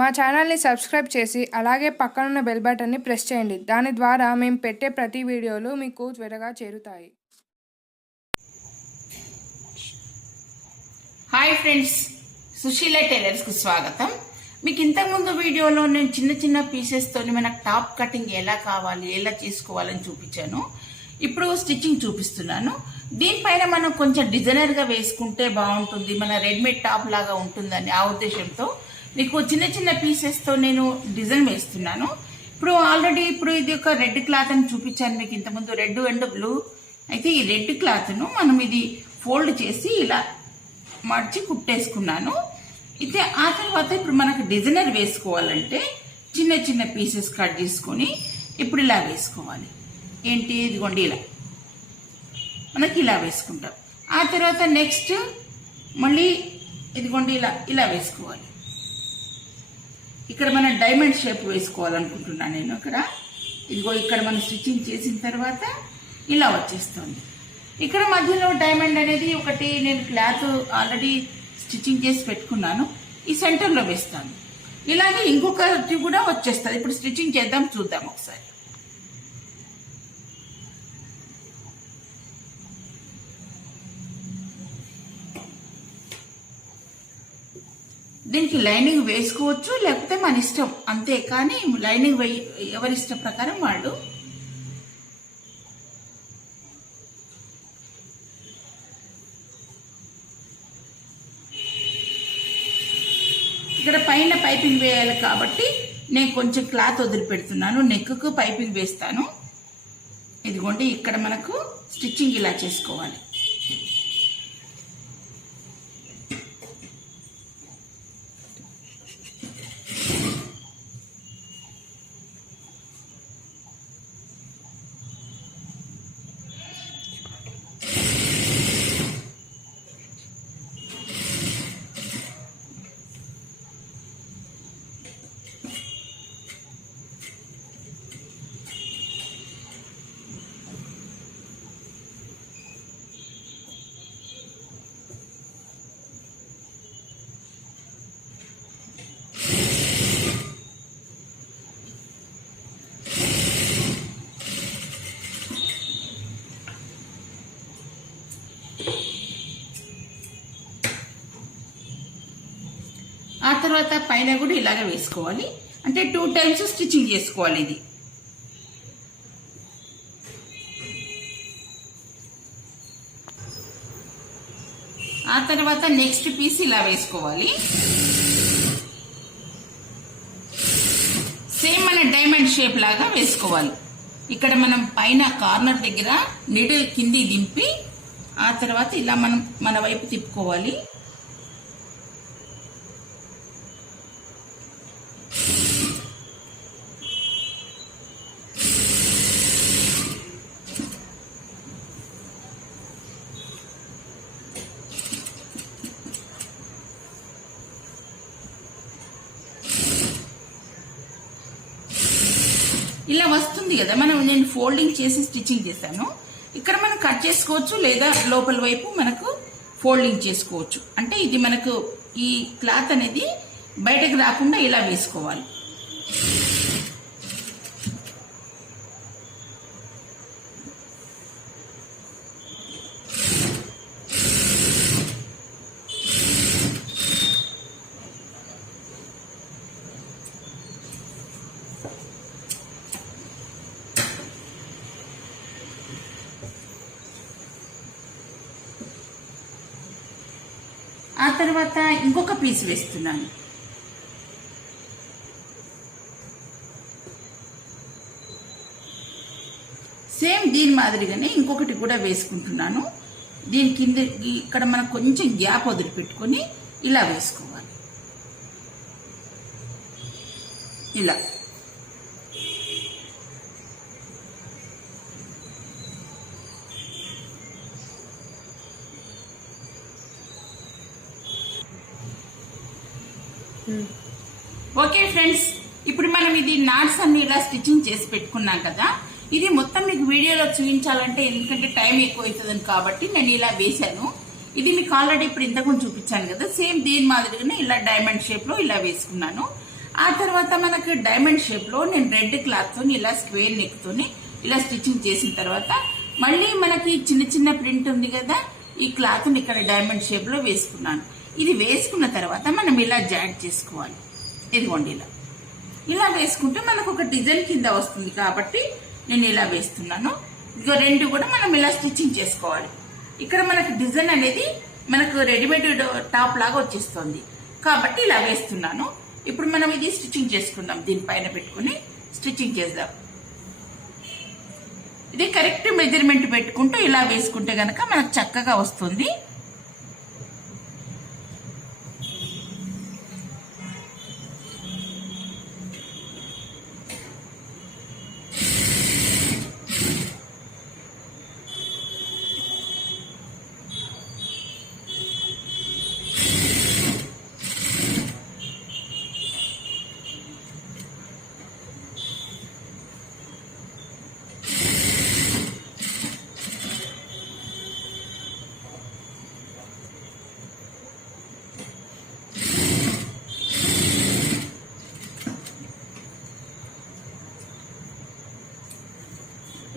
మా ఛానల్ని సబ్స్క్రైబ్ చేసి అలాగే పక్కనున్న బెల్ బటన్ని ప్రెస్ చేయండి. దాని ద్వారా మేము పెట్టే ప్రతి వీడియోలు మీకు త్వరగా చేరుతాయి. హాయ్ ఫ్రెండ్స్, సుశీల టైలర్స్కి స్వాగతం. మీకు ఇంతకుముందు వీడియోలో నేను చిన్న చిన్న పీసెస్తో మనకు టాప్ కటింగ్ ఎలా కావాలి, ఎలా చేసుకోవాలని చూపించాను. ఇప్పుడు స్టిచ్చింగ్ చూపిస్తున్నాను. దీనిపైన మనం కొంచెం డిజైనర్గా వేసుకుంటే బాగుంటుంది, మన రెడీమేడ్ టాప్ లాగా ఉంటుందని ఆ ఉద్దేశంతో మీకు చిన్న చిన్న పీసెస్తో నేను డిజైన్ వేస్తున్నాను. ఇప్పుడు ఇది ఒక రెడ్ క్లాత్ అని చూపించాను మీకు ఇంతకుముందు, రెడ్ అండ్ బ్లూ. అయితే ఈ రెడ్ క్లాత్ను మనం ఇది ఫోల్డ్ చేసి ఇలా మర్చి కుట్టేసుకున్నాను. అయితే ఆ తర్వాత ఇప్పుడు మనకు డిజైనర్ వేసుకోవాలంటే చిన్న చిన్న పీసెస్ కట్ చేసుకొని ఇప్పుడు ఇలా వేసుకోవాలి. ఏంటి, ఇదిగోండి ఇలా మనకి ఇలా వేసుకుంటాం. ఆ తర్వాత నెక్స్ట్ మళ్ళీ ఇదిగోండి ఇలా ఇలా వేసుకోవాలి. ఇక్కడ మనం డైమండ్ షేప్ వేసుకోవాలనుకుంటున్నాను నేను. ఇక్కడ మనం స్టిచ్చింగ్ చేసిన తర్వాత ఇలా వచ్చేస్తుంది. ఇక్కడ మధ్యలో డైమండ్ అనేది ఒకటి నేను క్లాత్ ఆల్రెడీ స్టిచ్చింగ్ చేసి పెట్టుకున్నాను, ఈ సెంటర్లో వేస్తాను. ఇలాగే ఇంకొకటి కూడా వచ్చేస్తుంది. ఇప్పుడు స్టిచ్చింగ్ చేద్దాం, చూద్దాం ఒకసారి. దీనికి లైనింగ్ వేసుకోవచ్చు, లేకపోతే మన ఇష్టం అంతే. కానీ లైనింగ్ ఎవరి ఇష్టం ప్రకారం వాళ్ళు. ఇక్కడ పైన పైపింగ్ వేయాలి కాబట్టి నేను కొంచెం క్లాత్ వదిలిపెడుతున్నాను. నెక్కు పైపింగ్ వేస్తాను. ఇదిగోండి ఇక్కడ మనకు స్టిచ్చింగ్ ఇలా చేసుకోవాలి. ఆ తర్వాత పైన కూడా ఇలాగ వేసుకోవాలి. అంటే 2 టైమ్స్ స్టిచ్చింగ్ చేసుకోవాలి ఇది. ఆ తర్వాత నెక్స్ట్ పీస్ ఇలా వేసుకోవాలి. సేమ్ మన డైమండ్ షేప్ లాగా వేసుకోవాలి. ఇక్కడ మనం పైన కార్నర్ దగ్గర నీడిల్ కింది దింపి ఆ తర్వాత ఇలా మనం మన వైపు తిప్పుకోవాలి. ఇలా వస్తుంది కదా, నేను ఫోల్డింగ్ చేసి స్టిచ్చింగ్ చేశాను. ఇక్కడ మనం కట్ చేసుకోవచ్చు, లేదా లోపల వైపు మనకు ఫోల్డింగ్ చేసుకోవచ్చు. అంటే ఇది మనకు ఈ క్లాత్ అనేది బయటకు రాకుండా ఇలా వేసుకోవాలి. ఆ తర్వాత ఇంకొక పీస్ వేస్తున్నాను. సేమ్ దీని మాదిరిగానే ఇంకొకటి కూడా వేసుకుంటున్నాను. దీని కింద ఇక్కడ మనం కొంచెం గ్యాప్ వదిలిపెట్టుకొని ఇలా వేసుకోవాలి. ఇలా ఓకే ఫ్రెండ్స్, ఇప్పుడు మనం ఇది నాట్స్ అన్ని ఇలా స్టిచ్చింగ్ చేసి పెట్టుకున్నాం కదా. ఇది మొత్తం మీకు వీడియోలో చూపించాలంటే ఎందుకంటే టైం ఎక్కువ అవుతుందని కాబట్టి నేను ఇలా వేశాను. ఇది మీకు ఆల్రెడీ ఇప్పుడు ఇంతకుముందు చూపించాను కదా, సేమ్ దీని మాదిరిగానే ఇలా డైమండ్ షేప్ లో ఇలా వేసుకున్నాను. ఆ తర్వాత మనకు డైమండ్ షేప్ లో నేను రెడ్ క్లాత్ తో ఇలా స్క్వేర్ నెక్ తోని ఇలా స్టిచ్చింగ్ చేసిన తర్వాత మళ్ళీ మనకి చిన్న చిన్న ప్రింట్ ఉంది కదా, ఈ క్లాత్ ని ఇక్కడ డైమండ్ షేప్ లో వేసుకున్నాను. ఇది వేసుకున్న తర్వాత మనం ఇలా జాయింట్ చేసుకోవాలి. ఇదిగోండి ఇలా వేసుకుంటే మనకు ఒక డిజైన్ కింద వస్తుంది కాబట్టి నేను ఇలా వేస్తున్నాను. ఇక రెండు కూడా మనం ఇలా స్టిచ్చింగ్ చేసుకోవాలి. ఇక్కడ మనకు డిజైన్ అనేది మనకు రెడీమేడ్ టాప్ లాగా వచ్చేస్తుంది కాబట్టి ఇలా వేస్తున్నాను. ఇప్పుడు మనం ఇది స్టిచ్చింగ్ చేసుకుందాం. దీనిపైన పెట్టుకుని స్టిచ్చింగ్ చేద్దాం. ఇది కరెక్ట్ మెజర్మెంట్ పెట్టుకుంటూ ఇలా వేసుకుంటే గనక మనకు చక్కగా వస్తుంది.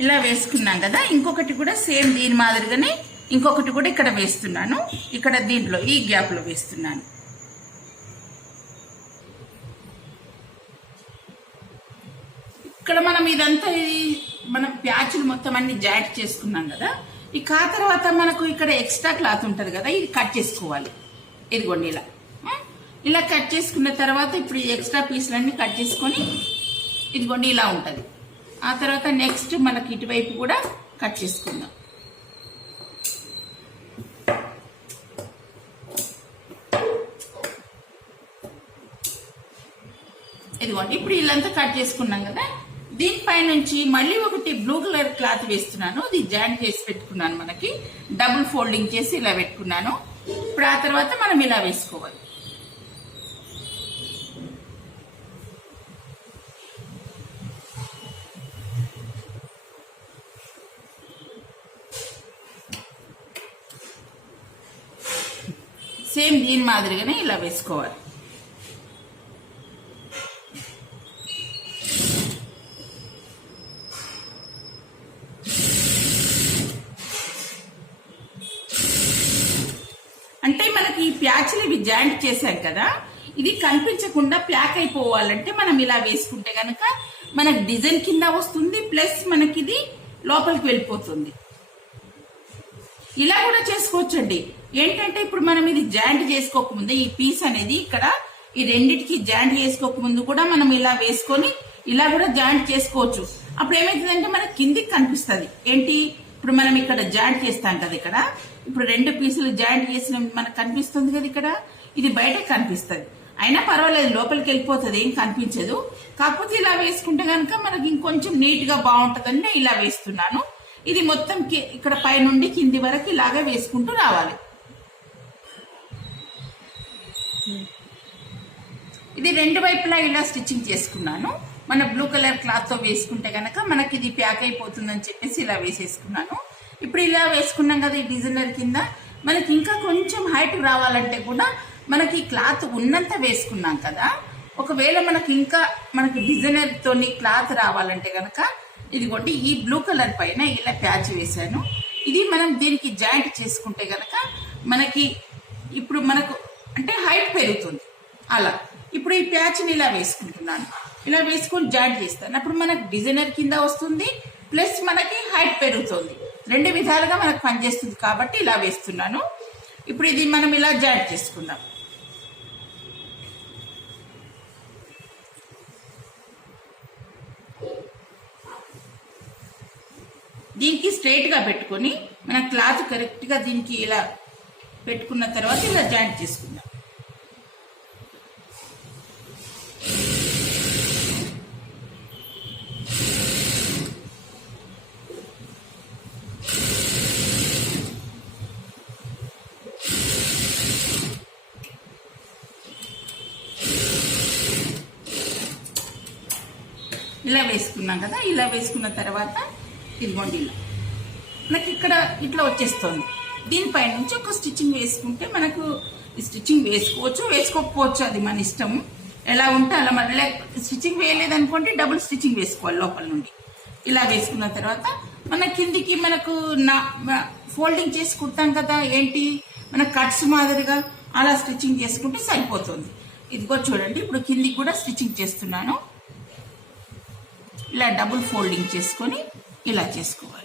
ఇలా వేసుకున్నాం కదా, ఇంకొకటి కూడా సేమ్ దీని మాదిరిగానే ఇంకొకటి కూడా ఇక్కడ వేస్తున్నాను. ఇక్కడ దీంట్లో ఈ గ్యాప్ లో వేస్తున్నాను. ఇక్కడ మనం ఇదంతా మనం ప్యాచ్లు మొత్తం అన్ని జాయింట్ చేసుకున్నాం కదా. ఇక ఆ తర్వాత మనకు ఇక్కడ ఎక్స్ట్రా క్లాత్ ఉంటది కదా, ఇది కట్ చేసుకోవాలి. ఇదిగోండి ఇలా కట్ చేసుకున్న తర్వాత ఇప్పుడు ఈ ఎక్స్ట్రా పీసులన్నీ కట్ చేసుకొని ఇదిగోండి ఇలా ఉంటది. ఆ తర్వాత నెక్స్ట్ మనకి ఇటువైపు కూడా కట్ చేసుకుందాం. ఇదిగోండి ఇప్పుడు వీళ్ళంతా కట్ చేసుకున్నాం కదా, దీనిపై నుంచి మళ్ళీ ఒకటి బ్లూ కలర్ క్లాత్ వేస్తున్నాను. ఇది జాయింట్ చేసి పెట్టుకున్నాను. మనకి డబుల్ ఫోల్డింగ్ చేసి ఇలా పెట్టుకున్నాను. ఇప్పుడు ఆ తర్వాత మనం ఇలా వేసుకోవాలి. సేమ్ దీని మాదిరిగానే ఇలా వేసుకోవాలి. అంటే మనకి ఈ ప్యాచ్లు ఇవి జాయింట్ చేశాం కదా, ఇది కనిపించకుండా ప్యాక్ అయిపోవాలంటే మనం ఇలా వేసుకుంటే గనక మనకి డిజైన్ కింద వస్తుంది, ప్లస్ మనకి ఇది లోపలికి వెళ్ళిపోతుంది. ఇలా కూడా చేసుకోవచ్చండి. ఏంటంటే ఇప్పుడు మనం ఇది జాయింట్ చేసుకోకముందే ఈ పీస్ అనేది ఇక్కడ ఈ రెండిటికి జాయింట్ చేసుకోకముందు కూడా మనం ఇలా వేసుకొని ఇలా కూడా జాయింట్ చేసుకోవచ్చు. అప్పుడు ఏమైతుందంటే మనకి కిందికి కనిపిస్తుంది. ఏంటి ఇప్పుడు మనం ఇక్కడ జాయింట్ చేస్తాం కదా, ఇక్కడ ఇప్పుడు రెండు పీసులు జాయింట్ చేసిన మనకు కనిపిస్తుంది కదా, ఇక్కడ ఇది బయటకు కనిపిస్తుంది. అయినా పర్వాలేదు, లోపలికి వెళ్ళిపోతుంది, ఏం కనిపించదు. కాకపోతే ఇలా వేసుకుంటే కనుక మనకి ఇంకొంచెం నీట్ గా బాగుంటుందని ఇలా వేస్తున్నాను. ఇది మొత్తం ఇక్కడ పై నుండి కింది వరకు ఇలాగే వేసుకుంటూ రావాలి. ఇది రెండు వైపులా ఇలా స్టిచ్చింగ్ చేసుకున్నాను. మన బ్లూ కలర్ క్లాత్ తో వేసుకుంటే గనక మనకి ఇది ప్యాక్ అయిపోతుందని చెప్పేసి ఇలా వేసేసుకున్నాను. ఇప్పుడు ఇలా వేసుకున్నాం కదా ఈ డిజైనర్ కింద, మనకి ఇంకా కొంచెం హైట్ రావాలంటే కూడా మనకి క్లాత్ ఉన్నంత వేసుకున్నాం కదా. ఒకవేళ మనకి డిజైనర్ తోని క్లాత్ రావాలంటే గనక ఇదిగోండి ఈ బ్లూ కలర్ పైన ఇలా ప్యాచ్ వేసాను. ఇది మనం దీనికి జాయింట్ చేసుకుంటే గనక మనకి ఇప్పుడు మనకు అంటే హైట్ పెరుగుతుంది. అలా ఇప్పుడు ఈ ప్యాచ్ని ఇలా వేసుకుంటున్నాను. ఇలా వేసుకొని జాయింట్ చేస్తాను. అప్పుడు మనకు డిజైనర్ కింద వస్తుంది, ప్లస్ మనకి హైట్ పెరుగుతుంది. రెండు విధాలుగా మనకు పనిచేస్తుంది కాబట్టి ఇలా వేస్తున్నాను. ఇప్పుడు ఇది మనం ఇలా జాయింట్ చేసుకుందాం. దీనికి స్ట్రైట్ గా పెట్టుకొని మన క్లాత్ కరెక్ట్ గా దీనికి ఇలా పెట్టుకున్న తర్వాత ఇలా జాయింట్ చేసుకుందాం. ఇలా వేసుకున్నాం కదా, ఇలా వేసుకున్న తర్వాత ఇదిగోండి ఇలా మనకి ఇక్కడ ఇట్లా వచ్చేస్తుంది. దీనిపై నుంచి ఒక స్టిచ్చింగ్ వేసుకుంటే మనకు స్టిచ్చింగ్ వేసుకోవచ్చు, వేసుకోకపోవచ్చు, అది మన ఇష్టము. ఎలా ఉంటే అలా మళ్ళీ స్టిచ్చింగ్ వేయలేదనుకోండి డబుల్ స్టిచ్చింగ్ వేసుకోవాలి లోపల నుండి. ఇలా వేసుకున్న తర్వాత మన కిందికి మనకు ఫోల్డింగ్ చేసి కుడతాం కదా, ఏంటి మన కట్స్ మాదిరిగా అలా స్టిచ్చింగ్ చేసుకుంటే సరిపోతుంది. ఇదిగో చూడండి, ఇప్పుడు కిందికి కూడా స్టిచ్చింగ్ చేస్తున్నాను. ఇలా డబుల్ ఫోల్డింగ్ చేసుకొని ఇలా చేసుకోవాలి.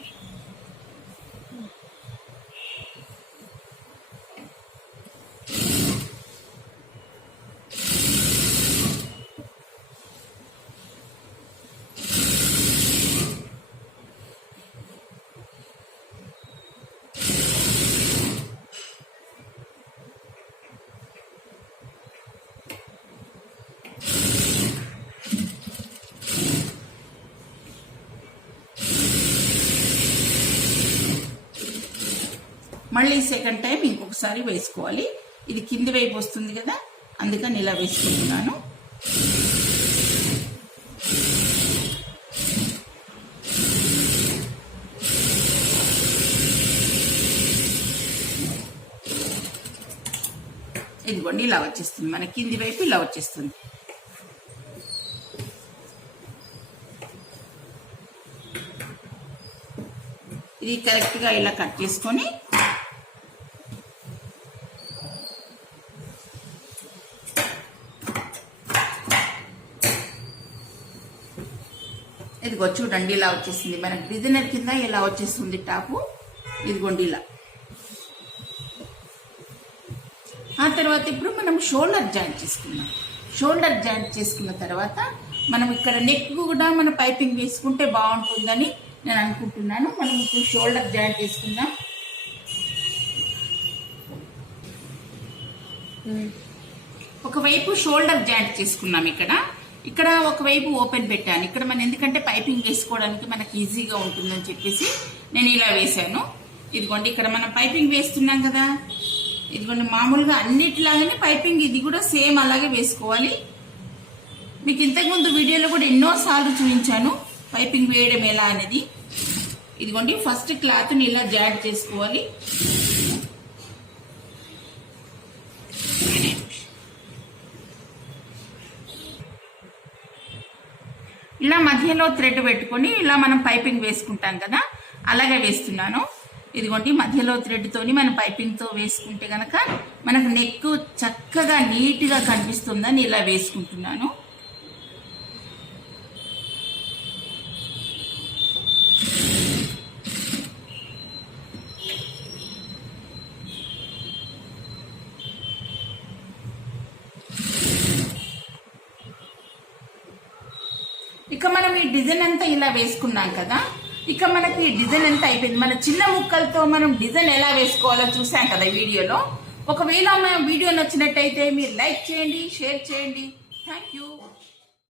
మళ్ళీ సెకండ్ టైం ఇంకొకసారి వేసుకోవాలి. ఇది కింది వైపు వస్తుంది కదా, అందుకని ఇలా వేసుకుంటున్నాను. ఇదిగోండి ఇలా వచ్చేస్తుంది, మన కింది వైపు ఇలా వచ్చేస్తుంది. ఇది కరెక్ట్గా ఇలా కట్ చేసుకొని ఇదిగో చూడండి ఇలా వచ్చేసింది. మనకు డిజైనర్ కింద ఇలా వచ్చేస్తుంది టాపు. ఇదిగోండి ఇలా. ఆ తర్వాత ఇప్పుడు మనం షోల్డర్ జాయింట్ చేసుకున్నాం. షోల్డర్ జాయింట్ చేసుకున్న తర్వాత మనం ఇక్కడ నెక్ కూడా మన పైపింగ్ వేసుకుంటే బాగుంటుందని నేను అనుకుంటున్నాను. మనం ఇప్పుడు షోల్డర్ జాయింట్ చేసుకుందాం. ఒకవైపు షోల్డర్ జాయింట్ చేసుకున్నాం. ఇక్కడ ఒకవైపు ఓపెన్ పెట్టాను. ఇక్కడ మనం ఎందుకంటే పైపింగ్ వేసుకోవడానికి మనకి ఈజీగా ఉంటుందని చెప్పేసి నేను ఇలా వేసాను. ఇదిగోండి ఇక్కడ మనం పైపింగ్ వేస్తున్నాం కదా, ఇదిగోండి మామూలుగా అన్నిటిలాగానే పైపింగ్ ఇది కూడా సేమ్ అలాగే వేసుకోవాలి. మీకు ఇంతకుముందు వీడియోలో కూడా ఎన్నోసార్లు చూపించాను పైపింగ్ వేయడం ఎలా అనేది. ఇదిగోండి ఫస్ట్ క్లాత్ని ఇలా జాయింట్ చేసుకోవాలి. ఇలా మధ్యలో థ్రెడ్ పెట్టుకొని ఇలా మనం పైపింగ్ వేసుకుంటాం కదా, అలాగే వేస్తున్నాను. ఇదిగోండి మధ్యలో థ్రెడ్ తోని మనం పైపింగ్ తో వేసుకుంటే గనక మనకు నెక్ చక్కగా నీట్ గా కనిపిస్తుందని ఇలా వేసుకుంటున్నాను. ఇక మనం ఈ డిజైన్ అంతా ఇలా వేసుకున్నాం కదా, ఇక మనకి ఈ డిజైన్ అంతా అయిపోయింది. మన చిన్న ముక్కలతో మనం డిజైన్ ఎలా వేసుకోవాలో చూసాం కదా వీడియోలో. ఒకవేళ మా వీడియో నచ్చినట్టయితే మీరు లైక్ చేయండి, షేర్ చేయండి. Thank you.